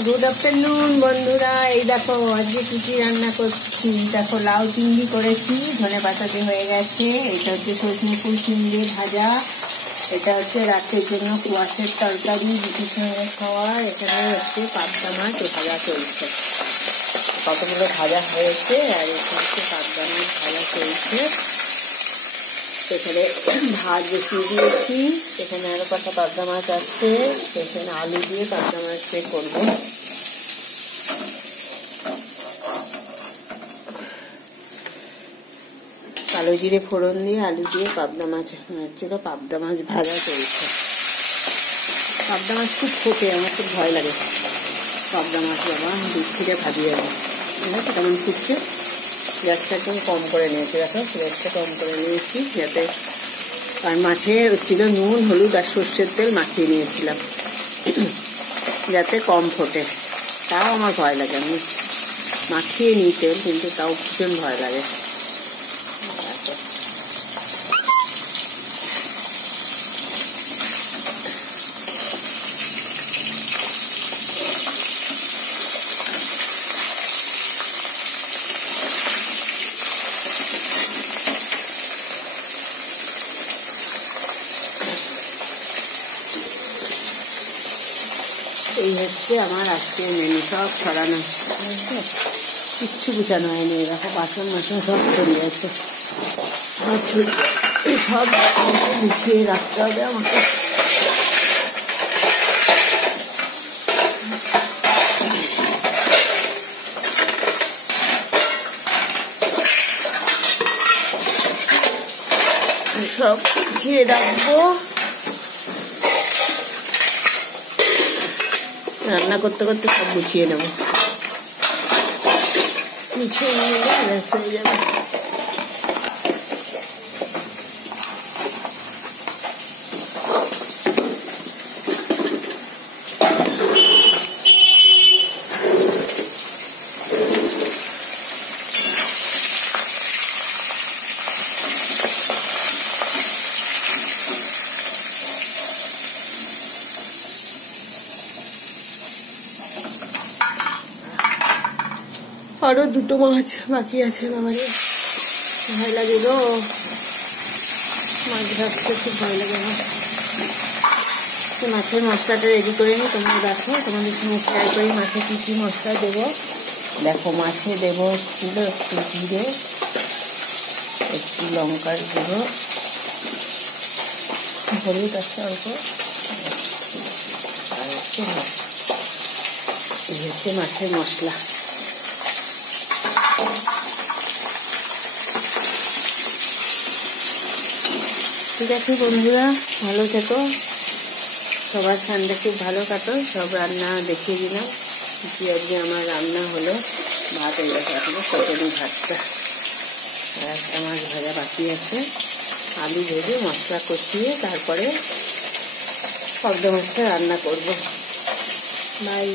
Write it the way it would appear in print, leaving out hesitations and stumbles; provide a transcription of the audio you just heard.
Good afternoon বন্ধুরা। এই দেখো আজকে কি কি রান্না করছি। দেখো লাউ চিংড়ি করেছি, ধনে পাতাতে হয়ে গেছে। এটা হচ্ছে সজনে ফুল চিংড়ি ভাজা। এটা হচ্ছে রাতের জন্য কুয়াশের তরকারি, রুটির সঙ্গে খাওয়া। এখানে হচ্ছে পাবদা মাছ ভাজা চলছে, কতগুলো ভাজা হয়েছে। আর এখানে হচ্ছে পাবদা মাছ ভাজা চলছে। এখানে ভাত বসিয়ে দিয়েছি, এখানে আরো কটা পাবদা মাছ আছে। এখানে আলু দিয়ে পাবদা মাছ দিয়ে করবো। কালো জিরে ফোড়ন দিয়ে আলু দিয়ে পাবদা মাছ ছিল, পাবদা মাছ ভাজা চলছে। পাবদা মাছ খুব ফোটে, আমার খুব ভয় লাগে পাবদা মাছ। বাবা দুধ থেকে ভাজি যাবে। কেমন ফুটছে, গ্যাসটা একদম কম করে নিয়েছি। দেখো গ্যাসটা কম করে নিয়েছি যাতে, আর মাছে ছিল নুন হলুদ আর সর্ষের তেল মাখিয়ে নিয়েছিলাম যাতে কম ফোটে। তাও আমার ভয় লাগে, আমি মাখিয়ে নিই তেল, কিন্তু তাও ভীষণ ভয় লাগে। এই হচ্ছে আমার আজকে মেনু, সব ছড়ানো, কিচ্ছু গুছানো হয়নি। দেখো বাসন মাসন সব চলে গেছে, সব গুছিয়ে রাখতে হবে আমাকে। সব গুছিয়ে রাখবো, রান্না করতে করতে সব গুছিয়ে নেবো। গুছিয়ে নিয়ে ব্যাস হয়ে যাবে। আরো দুটো মাছ বাকি আছে, বাবারে ভয় লাগে গো, মাছ ভাজতে খুব ভয় লাগে আমার। মাছের মশলাটা রেডি করে নিই, তোমরা দেখো, তোমাদের সঙ্গে শেয়ার করি মাছে কি কি মশলা দেবো। দেখো মাছে দেবো ছিল একটু জিরে, একটু লঙ্কার গুঁড়ো, হলুদ আছে অল্প, আর হচ্ছে এই হচ্ছে মাছের মশলা। ঠিক আছে বন্ধুরা, ভালো থেকো, সবার সানডে খুব ভালো কাটো। সব রান্না দেখিয়ে দিলাম কি আজকে আমার রান্না হলো। ভাত হয়ে গেছে, এখনো কতদিন ভাতটা, আর একটা মাছ ভাজা বাকি আছে। আলু ভেজে মশলা কষিয়ে তারপরে পাবদা মাছটা রান্না করবো। বাই।